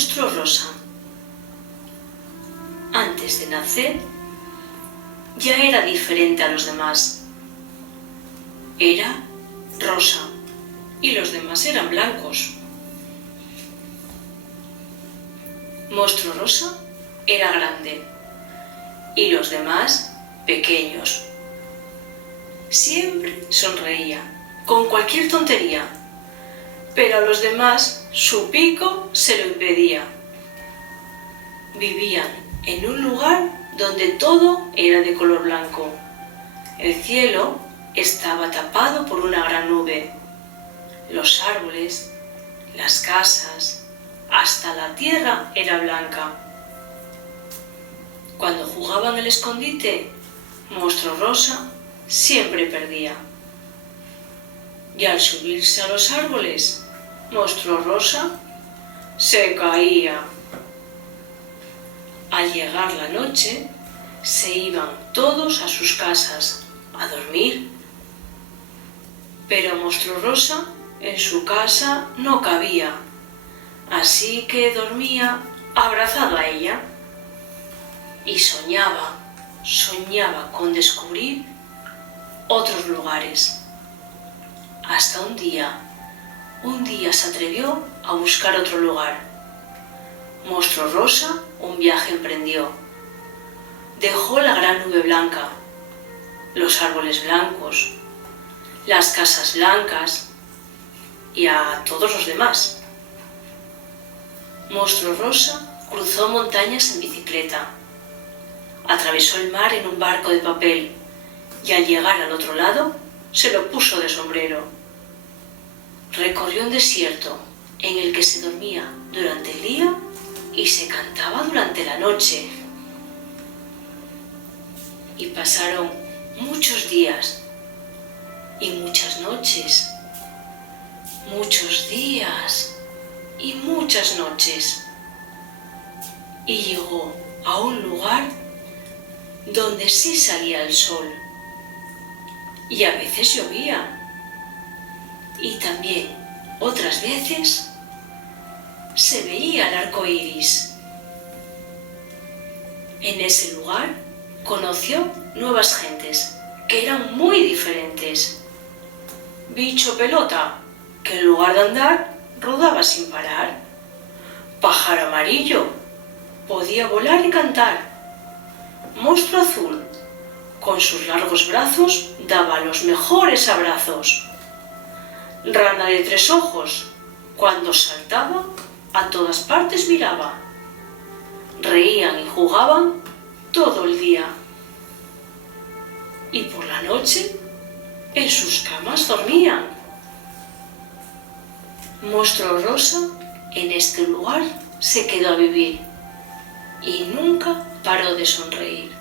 Monstruo rosa. Antes de nacer, ya era diferente a los demás. Era rosa y los demás eran blancos. Monstruo rosa era grande y los demás pequeños. Siempre sonreía con cualquier tontería, pero a los demás su pico se lo impedía. Vivían en un lugar donde todo era de color blanco. El cielo estaba tapado por una gran nube. Los árboles, las casas, hasta la tierra era blanca. Cuando jugaban al escondite, Monstruo rosa siempre perdía. Y al subirse a los árboles, Monstruo rosa se caía. Al llegar la noche, se iban todos a sus casas a dormir. Pero Monstruo rosa en su casa no cabía, así que dormía abrazado a ella. Y soñaba con descubrir otros lugares. Hasta un día se atrevió a buscar otro lugar. Monstruo rosa un viaje emprendió. Dejó la gran nube blanca, los árboles blancos, las casas blancas y a todos los demás. Monstruo rosa cruzó montañas en bicicleta, atravesó el mar en un barco de papel y al llegar al otro lado se lo puso de sombrero. Recorrió un desierto en el que se dormía durante el día y se cantaba durante la noche. Y pasaron muchos días y muchas noches, muchos días y muchas noches. Y llegó a un lugar donde sí salía el sol y a veces llovía. Y también otras veces se veía el arco iris. En ese lugar conoció nuevas gentes que eran muy diferentes. Bicho pelota, que en lugar de andar rodaba sin parar. Pájaro amarillo, podía volar y cantar. Monstruo azul, con sus largos brazos daba los mejores abrazos. Rana de 3 ojos, cuando saltaba a todas partes miraba. Reían y jugaban todo el día. Y por la noche en sus camas dormían. Monstruo rosa en este lugar se quedó a vivir y nunca paró de sonreír.